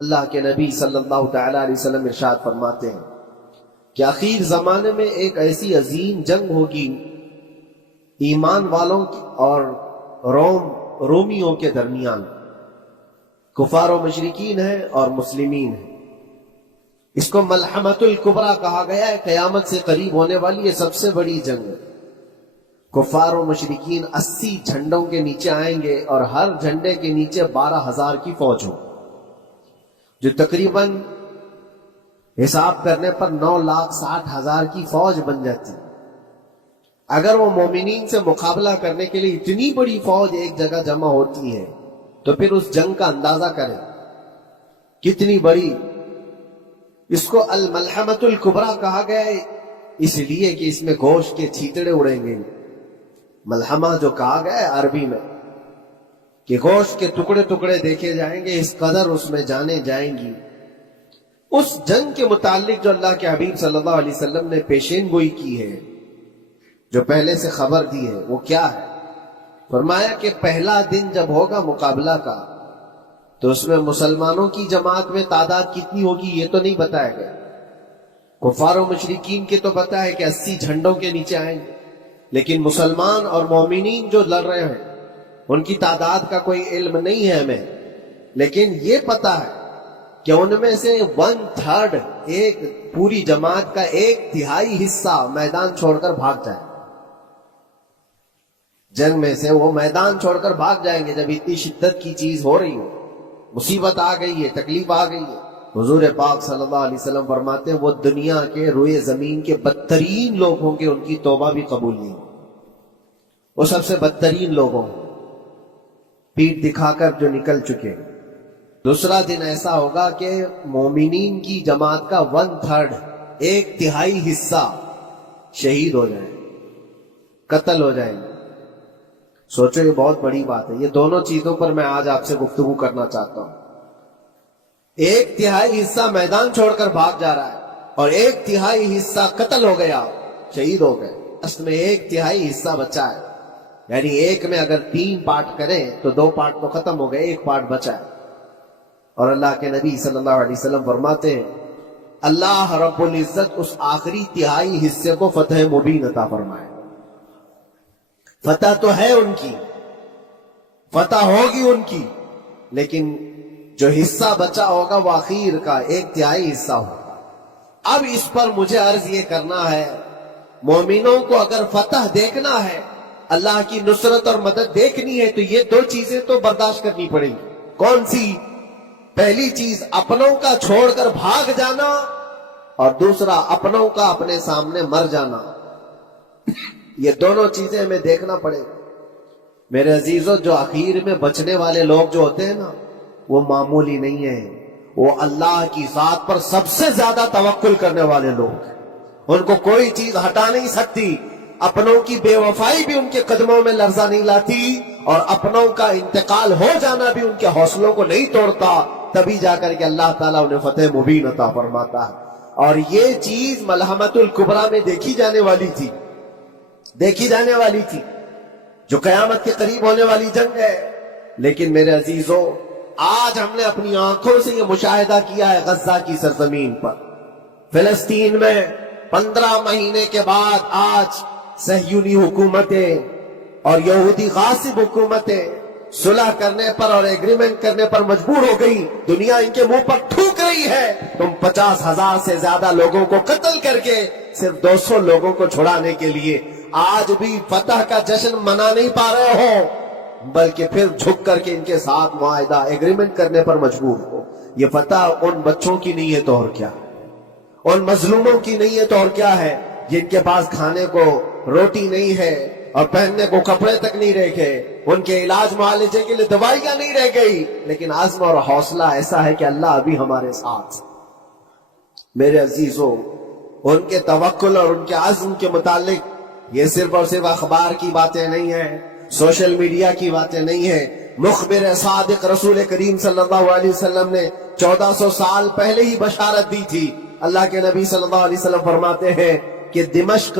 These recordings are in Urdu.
اللہ کے نبی صلی اللہ تعالی علیہ وسلم ارشاد فرماتے ہیں کہ آخر زمانے میں ایک ایسی عظیم جنگ ہوگی ایمان والوں اور رومیوں کے درمیان، کفار و مشرکین ہیں اور مسلمین ہیں۔ اس کو ملحمۃ الکبریٰ کہا گیا ہے، قیامت سے قریب ہونے والی یہ سب سے بڑی جنگ ہے۔ کفار و مشرکین 80 جھنڈوں کے نیچے آئیں گے اور ہر جھنڈے کے نیچے 12,000 کی فوج ہو، جو تقریباً حساب کرنے پر 9,60,000 کی فوج بن جاتی۔ اگر وہ مومنین سے مقابلہ کرنے کے لیے اتنی بڑی فوج ایک جگہ جمع ہوتی ہے تو پھر اس جنگ کا اندازہ کریں کتنی بڑی۔ اس کو الملحمۃ الکبریٰ کہا گیا ہے اس لیے کہ اس میں گوشت کے چھیتڑے اڑیں گے۔ ملحمہ جو کہا گیا ہے عربی میں کہ گوشت کے ٹکڑے ٹکڑے دیکھے جائیں گے، اس قدر اس میں جانے جائیں گی۔ اس جنگ کے متعلق جو اللہ کے حبیب صلی اللہ علیہ وسلم نے پیشین گوئی کی ہے، جو پہلے سے خبر دی ہے، وہ کیا ہے؟ فرمایا کہ پہلا دن جب ہوگا مقابلہ کا تو اس میں مسلمانوں کی جماعت میں تعداد کتنی ہوگی یہ تو نہیں بتایا گیا۔ کفار و مشرکین کے تو پتہ ہے کہ 80 جھنڈوں کے نیچے آئیں گے، لیکن مسلمان اور مومنین جو لڑ رہے ہیں ان کی تعداد کا کوئی علم نہیں ہے ہمیں، لیکن یہ پتہ ہے کہ ان میں سے 1/3 ایک پوری جماعت کا 1/3 حصہ میدان چھوڑ کر بھاگ جائے۔ جنگ میں سے وہ میدان چھوڑ کر بھاگ جائیں گے جب اتنی شدت کی چیز ہو رہی ہو، مصیبت آ گئی ہے، تکلیف آ گئی ہے۔ حضور پاک صلی اللہ علیہ وسلم فرماتے ہیں وہ دنیا کے روئے زمین کے بدترین لوگ ہوں گے، ان کی توبہ بھی قبول نہیں ہو۔ وہ سب سے بدترین لوگوں پیٹ دکھا کر جو نکل چکے۔ دوسرا دن ایسا ہوگا کہ مومنین کی جماعت کا 1/3 1/3 حصہ شہید ہو جائیں، قتل ہو جائیں گے۔ سوچو یہ بہت بڑی بات ہے۔ یہ دونوں چیزوں پر میں آج آپ سے گفتگو کرنا چاہتا ہوں۔ 1/3 حصہ میدان چھوڑ کر بھاگ جا رہا ہے اور 1/3 حصہ قتل ہو گیا، شہید ہو گئے۔ اس میں 1/3 حصہ بچا ہے، یعنی ایک میں اگر 3 پارٹ کریں تو 2 پارٹ تو ختم ہو گئے، 1 پارٹ بچا ہے۔ اور اللہ کے نبی صلی اللہ علیہ وسلم فرماتے ہیں اللہ رب العزت اس آخری تہائی حصے کو فتح مبین عطا فرمائے۔ فتح تو ہے ان کی، فتح ہوگی ان کی، لیکن جو حصہ بچا ہوگا وہ آخر کا 1/3 حصہ ہوگا۔ اب اس پر مجھے عرض یہ کرنا ہے، مومنوں کو اگر فتح دیکھنا ہے، اللہ کی نصرت اور مدد دیکھنی ہے تو یہ 2 چیزیں تو برداشت کرنی پڑیں گی۔ کون سی؟ پہلی چیز اپنوں کا چھوڑ کر بھاگ جانا، اور دوسرا اپنوں کا اپنے سامنے مر جانا۔ یہ دونوں چیزیں ہمیں دیکھنا پڑے گا۔ میرے عزیزوں، جو آخر میں بچنے والے لوگ جو ہوتے ہیں نا، وہ معمولی نہیں ہیں، وہ اللہ کی ذات پر سب سے زیادہ توکل کرنے والے لوگ۔ ان کو کوئی چیز ہٹا نہیں سکتی، اپنوں کی بے وفائی بھی ان کے قدموں میں لرزہ نہیں لاتی، اور اپنوں کا انتقال ہو جانا بھی ان کے حوصلوں کو نہیں توڑتا، تبھی جا کر کے اللہ تعالیٰ انہیں فتح مبین عطا فرماتا ہے۔ اور یہ چیز ملحمۃ الکبریٰ میں دیکھی جانے والی تھی، جو قیامت کے قریب ہونے والی جنگ ہے۔ لیکن میرے عزیزوں، آج ہم نے اپنی آنکھوں سے یہ مشاہدہ کیا ہے غزہ کی سرزمین پر، فلسطین میں 15 مہینے کے بعد آج صہیونی حکومتیں اور یہودی غاصب حکومتیں صلح کرنے پر اور ایگریمنٹ کرنے پر مجبور ہو گئی۔ دنیا ان کے منہ پر تھوک رہی ہے، تم 50,000 سے زیادہ لوگوں کو قتل کر کے صرف 200 لوگوں کو چھڑانے کے لیے آج بھی فتح کا جشن منا نہیں پا رہے ہو، بلکہ پھر جھک کر کے ان کے ساتھ معاہدہ ایگریمنٹ کرنے پر مجبور ہو۔ یہ فتح ان بچوں کی نہیں ہے تو اور کیا، ان مظلوموں کی نہیں ہے تو اور کیا ہے، جن کے پاس کھانے کو روٹی نہیں ہے اور پہننے کو کپڑے تک نہیں رہ گئے، ان کے علاج معالجے کے لیے دوائیاں نہیں رہ گئی، لیکن عزم اور حوصلہ ایسا ہے کہ اللہ ابھی ہمارے ساتھ۔ میرے عزیزوں، ان کے توکل اور ان کے عزم کے متعلق یہ صرف اور صرف اخبار کی باتیں نہیں ہیں، سوشل میڈیا کی باتیں نہیں ہیں۔ مخبر صادق رسول کریم صلی اللہ علیہ وسلم نے 1400 سال پہلے ہی بشارت دی تھی۔ اللہ کے نبی صلی اللہ علیہ وسلم فرماتے ہیں کہ دمشق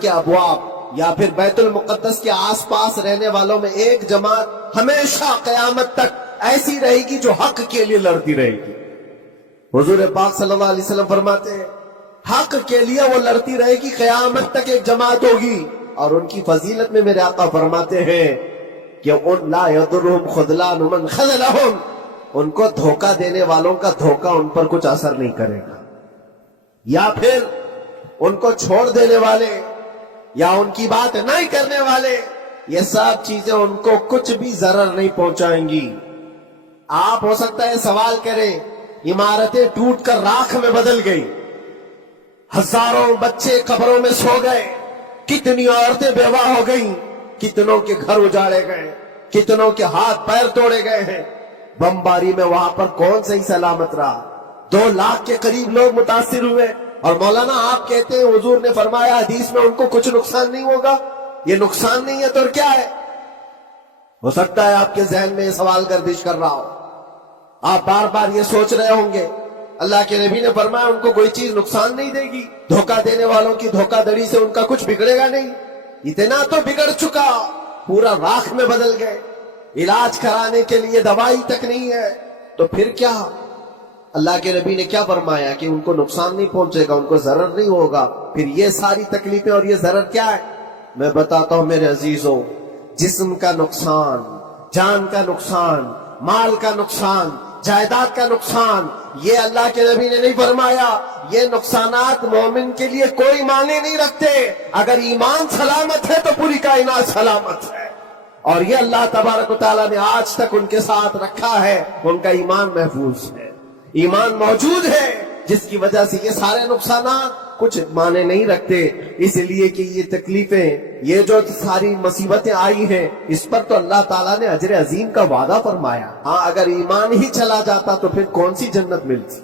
کے ابواب یا پھر بیت المقدس کے آس پاس رہنے والوں میں ایک جماعت ہمیشہ قیامت تک ایسی رہے گی جو حق کے لیے لڑتی رہے گی. حضور پاک صلی اللہ علیہ وسلم فرماتے ہیں حق کے لیے وہ لڑتی رہے گی, قیامت تک ایک جماعت ہوگی. اور ان کی فضیلت میں میرے آقا فرماتے ہیں کہ ان لا یضرهم خذلان من خذلهم, ان کو دھوکہ دینے والوں کا دھوکہ ان پر کچھ اثر نہیں کرے گا, یا پھر ان کو چھوڑ دینے والے یا ان کی بات نہیں کرنے والے, یہ سب چیزیں ان کو کچھ بھی ضرر نہیں پہنچائیں گی. آپ ہو سکتا ہے سوال کریں, عمارتیں ٹوٹ کر راکھ میں بدل گئی, ہزاروں بچے قبروں میں سو گئے, کتنی عورتیں بیوہ ہو گئیں, کتنوں کے گھر اجاڑے گئے, کتنوں کے ہاتھ پیر توڑے گئے ہیں, بمباری میں وہاں پر کون صحیح سلامت رہا, 2 لاکھ کے قریب لوگ متاثر ہوئے, اور مولانا آپ کہتے ہیں حضور نے فرمایا حدیث میں ان کو کچھ نقصان نہیں ہوگا. یہ نقصان نہیں ہے تو اور کیا ہے؟ ہو سکتا ہے آپ کے ذہن میں یہ سوال گردش کر رہا ہو, آپ بار بار یہ سوچ رہے ہوں گے اللہ کے نبی نے فرمایا ان کو کوئی چیز نقصان نہیں دے گی, دھوکہ دینے والوں کی دھوکہ دڑی سے ان کا کچھ بگڑے گا نہیں. اتنا تو بگڑ چکا, پورا راکھ میں بدل گئے, علاج کرانے کے لیے دوائی تک نہیں ہے, تو پھر کیا؟ اللہ کے نبی نے کیا فرمایا کہ ان کو نقصان نہیں پہنچے گا, ان کو ضرر نہیں ہوگا. پھر یہ ساری تکلیفیں اور یہ ضرر کیا ہے؟ میں بتاتا ہوں میرے عزیزوں, جسم کا نقصان, جان کا نقصان, مال کا نقصان, جائیداد کا نقصان, یہ اللہ کے نبی نے نہیں فرمایا. یہ نقصانات مومن کے لیے کوئی معنی نہیں رکھتے. اگر ایمان سلامت ہے تو پوری کائنات سلامت ہے, اور یہ اللہ تبارک و تعالیٰ نے آج تک ان کے ساتھ رکھا ہے, ان کا ایمان محفوظ ہے, ایمان موجود ہے, جس کی وجہ سے یہ سارے نقصانات کچھ معنی نہیں رکھتے. اس لیے کہ یہ تکلیفیں, یہ جو ساری مصیبتیں آئی ہیں, اس پر تو اللہ تعالیٰ نے اجر عظیم کا وعدہ فرمایا. ہاں اگر ایمان ہی چلا جاتا تو پھر کون سی جنت ملتی,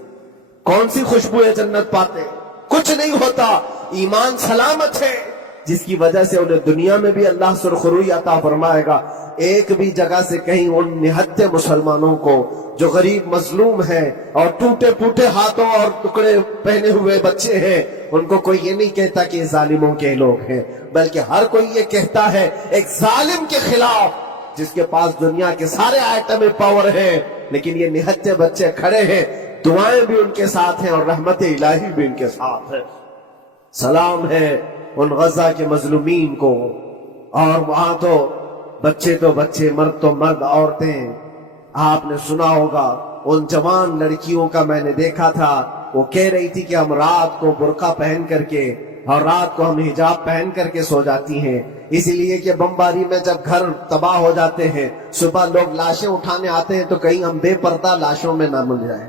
کون سی خوشبو جنت پاتے؟ کچھ نہیں ہوتا. ایمان سلامت ہے, جس کی وجہ سے انہیں دنیا میں بھی اللہ سرخروئی عطا فرمائے گا. ایک بھی جگہ سے کہیں ان نہتے مسلمانوں کو جو غریب مظلوم ہیں اور ٹوٹے پھوٹے ہاتھوں اور ٹکڑے پہنے ہوئے بچے ہیں, ان کو کوئی یہ نہیں کہتا کہ یہ ظالموں کے لوگ ہیں, بلکہ ہر کوئی یہ کہتا ہے ایک ظالم کے خلاف جس کے پاس دنیا کے سارے آئٹم پاور ہیں, لیکن یہ نہتے بچے کھڑے ہیں, دعائیں بھی ان کے ساتھ ہیں اور رحمت الہی بھی ان کے ساتھ ہے. سلام ہے ان غزہ کے مظلومین کو. اور وہاں تو بچے, مرد تو مرد, عورتیں. آپ نے سنا ہوگا ان جوان لڑکیوں کا میں نے دیکھا تھا, وہ کہہ رہی تھی کہ ہم رات کو برقع پہن کر کے اور رات کو ہم حجاب پہن کر کے سو جاتی ہیں, اس لیے کہ بمباری میں جب گھر تباہ ہو جاتے ہیں, صبح لوگ لاشیں اٹھانے آتے ہیں تو کہیں ہم بے پردہ لاشوں میں نہ مل جائیں.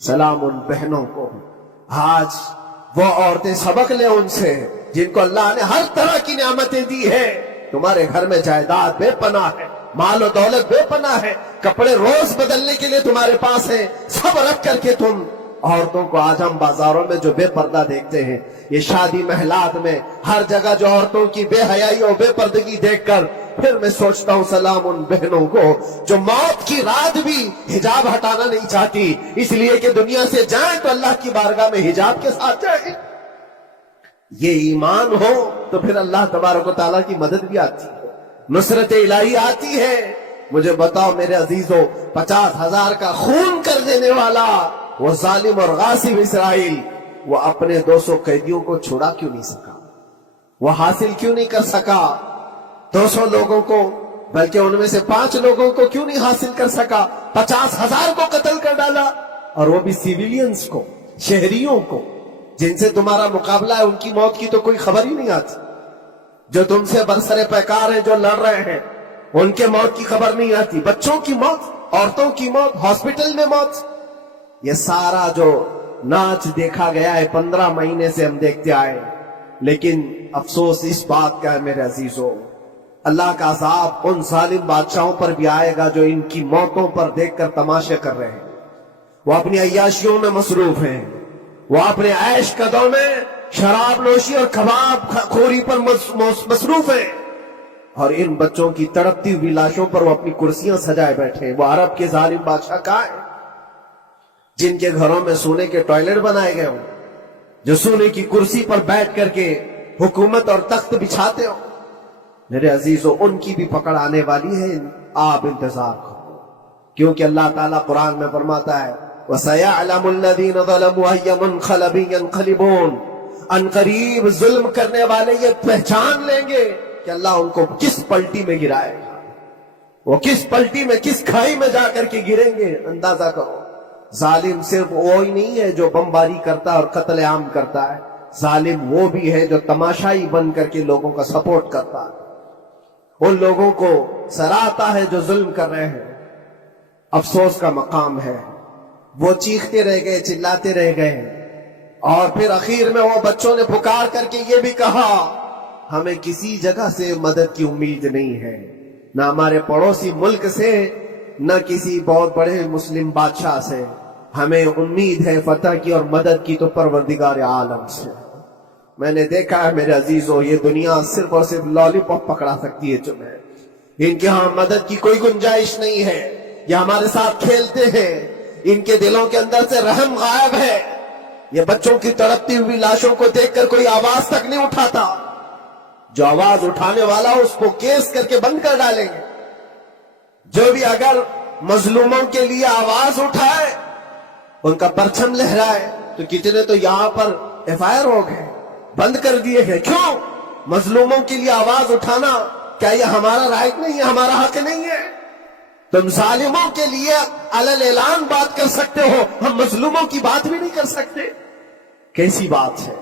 سلام ان بہنوں کو. آج وہ عورتیں سبق لیں ان سے جن کو اللہ نے ہر طرح کی نعمتیں دی ہے. تمہارے گھر میں جائیداد بے پناہ ہے, مال و دولت بے پناہ ہے, کپڑے روز بدلنے کے لیے تمہارے پاس ہیں, سب رکھ کر کے تم عورتوں کو آج ہم بازاروں میں جو بے پردہ دیکھتے ہیں, یہ شادی محلات میں ہر جگہ جو عورتوں کی بے حیائی اور بے پردگی دیکھ کر پھر میں سوچتا ہوں سلام ان بہنوں کو جو موت کی رات بھی حجاب ہٹانا نہیں چاہتی, اس لیے کہ دنیا سے جائیں تو اللہ کی بارگاہ میں حجاب کے ساتھ جائیں. یہ ایمان ہو تو پھر اللہ تبارک و تعالیٰ کی مدد بھی آتی ہے, نصرت الہی آتی ہے. مجھے بتاؤ میرے عزیزوں, 50,000 کا خون کر دینے والا وہ ظالم اور غاصب اسرائیل, وہ اپنے 200 قیدیوں کو چھڑا کیوں نہیں سکا؟ وہ حاصل کیوں نہیں کر سکا 200 لوگوں کو, بلکہ ان میں سے 5 لوگوں کو کیوں نہیں حاصل کر سکا؟ 50,000 کو قتل کر ڈالا, اور وہ بھی سیویلینز کو, شہریوں کو, جن سے تمہارا مقابلہ ہے, ان کی موت کی تو کوئی خبر ہی نہیں آتی. جو تم سے برسر پیکار ہیں, جو لڑ رہے ہیں, ان کے موت کی خبر نہیں آتی. بچوں کی موت, عورتوں کی موت, ہاسپٹل میں موت, یہ سارا جو ناچ دیکھا گیا ہے 15 مہینے سے ہم دیکھتے آئے. لیکن افسوس اس بات کا ہے میرے عزیزوں, اللہ کا عذاب ان ظالم بادشاہوں پر بھی آئے گا جو ان کی موتوں پر دیکھ کر تماشے کر رہے ہیں. وہ اپنی عیاشیوں میں مصروف ہیں, وہ اپنے عیش قدوں میں شراب نوشی اور کباب خوری پر مصروف ہیں, اور ان بچوں کی تڑپتی ہوئی لاشوں پر وہ اپنی کرسیاں سجائے بیٹھے. وہ عرب کے ظالم بادشاہ کہاں ہیں جن کے گھروں میں سونے کے ٹوائلٹ بنائے گئے ہوں, جو سونے کی کرسی پر بیٹھ کر کے حکومت اور تخت بچھاتے ہو؟ میرے عزیزوں, ان کی بھی پکڑ آنے والی ہے, آپ انتظار کرو. کیونکہ اللہ تعالیٰ قرآن میں فرماتا ہے وَسَيَعْلَمُ الَّذِينَ ظَلَمُوا أَيَّ مُنْقَلَبٍ يَنْقَلِبُونَ، ان قریب ظلم کرنے والے یہ پہچان لیں گے کہ اللہ ان کو کس پلٹی میں گرائے گا، وہ کس پلٹی میں، کس کھائی میں جا کر کے گریں گے۔ اندازہ کرو، ظالم صرف وہی نہیں ہے جو بمباری کرتا ہے اور قتل عام کرتا ہے، ظالم وہ بھی ہے جو تماشائی بن کر کے لوگوں کا سپورٹ کرتا ہے، ان لوگوں کو سراہتا ہے جو ظلم کر رہے ہیں۔ افسوس کا مقام ہے، وہ چیختے رہ گئے، چلاتے رہ گئے، اور پھر اخیر میں وہ بچوں نے پکار کر کے یہ بھی کہا ہمیں کسی جگہ سے مدد کی امید نہیں ہے، نہ ہمارے پڑوسی ملک سے، نہ کسی بہت بڑے مسلم بادشاہ سے، ہمیں امید ہے فتح کی اور مدد کی تو پروردگار عالم سے۔ میں نے دیکھا ہے میرے عزیزوں، یہ دنیا صرف اور صرف لالی پاپ پکڑا سکتی ہے تمہیں، ان کے ہاں مدد کی کوئی گنجائش نہیں ہے، یہ ہمارے ساتھ کھیلتے ہیں، ان کے دلوں کے اندر سے رحم غائب ہے، یہ بچوں کی تڑپتی ہوئی لاشوں کو دیکھ کر کوئی آواز تک نہیں اٹھاتا، جو آواز اٹھانے والا اس کو کیس کر کے بند کر ڈالیں گے۔ جو بھی اگر مظلوموں کے لیے آواز اٹھائے، ان کا پرچم لہرائے، تو کتنے تو یہاں پر FIR ہو گئے، بند کر دیے گئے۔ کیوں؟ مظلوموں کے لیے آواز اٹھانا کیا یہ ہمارا رائٹ نہیں ہے، ہمارا حق نہیں ہے؟ تم ظالموں کے لیے علل اعلان بات کر سکتے ہو، ہم مظلوموں کی بات بھی نہیں کر سکتے، کیسی بات ہے؟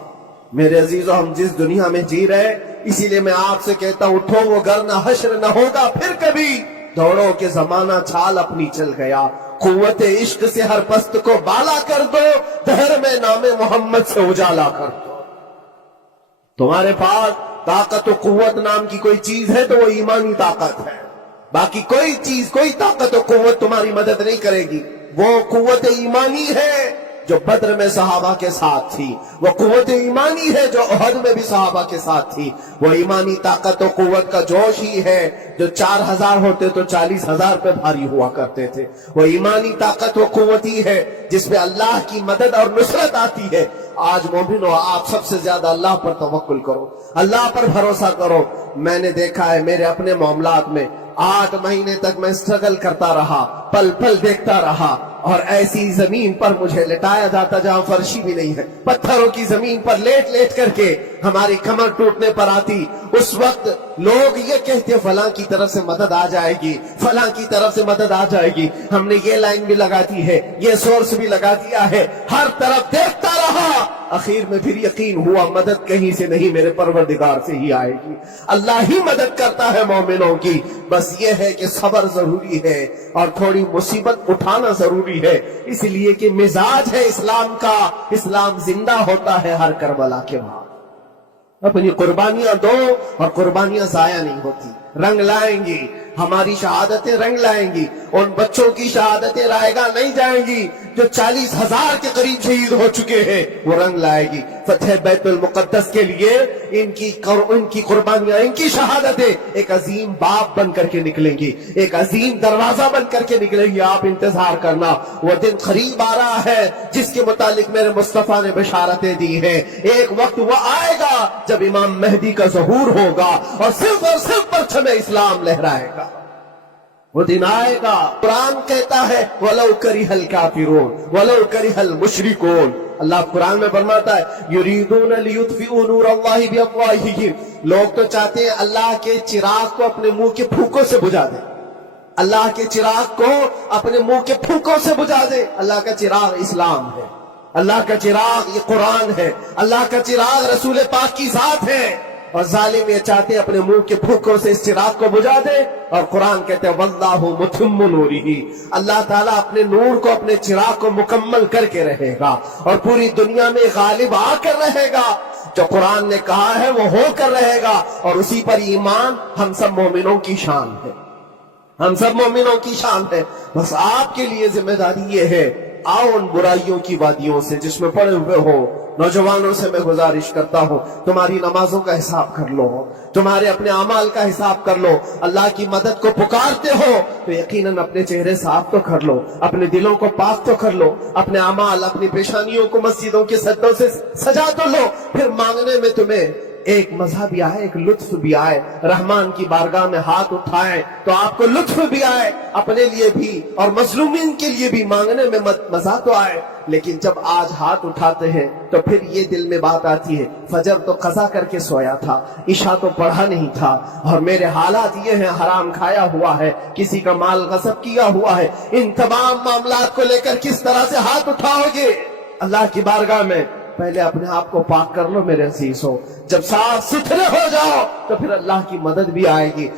میرے عزیزو، ہم جس دنیا میں جی رہے، اسی لیے میں آپ سے کہتا ہوں اٹھو، وہ گر نہ حشر نہ ہوگا پھر کبھی، دوڑو کہ زمانہ چھال اپنی چل گیا، قوت عشق سے ہر پست کو بالا کر دو، دہر میں نام محمد سے اجالا کر دو۔ تمہارے پاس طاقت و قوت نام کی کوئی چیز ہے تو وہ ایمانی طاقت ہے، باقی کوئی چیز، کوئی طاقت و قوت تمہاری مدد نہیں کرے گی۔ وہ قوت ایمانی ہے جو بدر میں صحابہ کے ساتھ تھی، وہ قوت ایمانی ہے جو احد میں بھی صحابہ کے ساتھ تھی، وہ ایمانی طاقت و قوت کا جوش ہی ہے جو 4000 ہوتے تو 40,000 پہ بھاری ہوا کرتے تھے، وہ ایمانی طاقت و قوت ہی ہے جس پہ اللہ کی مدد اور نصرت آتی ہے۔ آج مومنو، آپ سب سے زیادہ اللہ پر توکل کرو، اللہ پر بھروسہ کرو۔ میں نے دیکھا ہے میرے اپنے معاملات میں، 8 مہینے تک میں اسٹرگل کرتا رہا، پل پل دیکھتا رہا، اور ایسی زمین پر مجھے لٹایا جاتا جہاں فرشی بھی نہیں ہے، پتھروں کی زمین پر لیٹ لیٹ کر کے ہماری کمر ٹوٹنے پر آتی۔ اس وقت لوگ یہ کہتے فلاں کی طرف سے مدد آ جائے گی، فلاں کی طرف سے مدد آ جائے گی، ہم نے یہ لائن بھی لگا دی ہے، یہ سورس بھی لگا دیا ہے، ہر طرف دیکھتا رہا، اخیر میں پھر یقین ہوا مدد کہیں سے نہیں، میرے پروردگار سے ہی آئے گی۔ اللہ ہی مدد کرتا ہے مومنوں کی، بس یہ ہے کہ صبر ضروری ہے اور تھوڑی مصیبت اٹھانا ضروری ہے، اس لیے کہ مزاج ہے اسلام کا، اسلام زندہ ہوتا ہے ہر کربلا کے بعد۔ اپنی قربانیاں دو اور قربانیاں ضائع نہیں ہوتی، رنگ لائیں گی، ہماری شہادتیں رنگ لائیں گی، ان بچوں کی شہادتیں رائے گا نہیں جائیں گی جو 40,000 کے قریب شہید ہو چکے ہیں، وہ رنگ لائے گی۔ فتح بیت المقدس کے لیے ان کی قربانیاں، ان کی شہادتیں ایک عظیم باب بن کر کے نکلیں گی، ایک عظیم دروازہ بن کر کے نکلیں گی۔ آپ انتظار کرنا، وہ دن قریب آ رہا ہے جس کے متعلق میرے مصطفیٰ نے بشارتیں دی ہیں۔ ایک وقت وہ آئے گا جب امام مہدی کا ظہور ہوگا اور صرف پرچم اسلام لہرائے گا، وہ دن آئے گا۔ قرآن کہتا ہے وَلَوْ كَرِهَ الْكَافِرُونَ وَلَوْ كَرِهَ الْمُشْرِكُونَ، اللہ قرآن میں فرماتا ہے يُرِيدُونَ لِيُطْفِئُوا نُورَ اللَّهِ بِأَفْوَاهِهِمْ، لوگ تو چاہتے ہیں اللہ کے چراغ کو اپنے منہ کے پھونکوں سے بجھا دیں، اللہ کے چراغ کو اپنے منہ کے پھونکوں سے بجھا دیں۔ اللہ کا چراغ اسلام ہے، اللہ کا چراغ یہ قرآن ہے، اللہ کا چراغ رسول پاک کی ذات ہے، اور ظالم یہ چاہتے اپنے منہ کے پھونکوں سے اس چراغ کو بجھا دے، اور قرآن کہتے ہیں واللہ متم نورہ، اللہ تعالیٰ اپنے نور کو، اپنے چراغ کو مکمل کر کے رہے گا اور پوری دنیا میں غالب آ کر رہے گا۔ جو قرآن نے کہا ہے وہ ہو کر رہے گا، اور اسی پر ایمان ہم سب مومنوں کی شان ہے، ہم سب مومنوں کی شان ہے۔ بس آپ کے لیے ذمہ داری یہ ہے، آؤ ان برائیوں کی وادیوں سے جس میں پڑے ہوئے ہو، نوجوانوں سے میں گزارش کرتا ہوں تمہاری نمازوں کا حساب کر لو، تمہارے اپنے اعمال کا حساب کر لو۔ اللہ کی مدد کو پکارتے ہو تو یقیناً اپنے چہرے صاف تو کر لو، اپنے دلوں کو پاک تو کر لو، اپنے اعمال، اپنی پیشانیوں کو مسجدوں کے سجدوں سے سجا تو لو، پھر مانگنے میں تمہیں ایک مزہ بھی آئے، ایک لطف بھی آئے، رحمان کی بارگاہ میں ہاتھ اٹھائیں تو آپ کو لطف بھی آئے، اپنے لیے بھی اور مظلومین کے لیے بھی مانگنے میں مزہ تو آئے۔ لیکن جب آج ہاتھ اٹھاتے ہیں تو پھر یہ دل میں بات آتی ہے، فجر تو قضا کر کے سویا تھا، عشاء تو پڑھا نہیں تھا، اور میرے حالات یہ ہیں، حرام کھایا ہوا ہے، کسی کا مال غصب کیا ہوا ہے، ان تمام معاملات کو لے کر کس طرح سے ہاتھ اٹھاؤ گے اللہ کی بارگاہ میں؟ پہلے اپنے آپ کو پاک کر لو میرے عزیزو، جب صاف ستھرے ہو جاؤ تو پھر اللہ کی مدد بھی آئے گی۔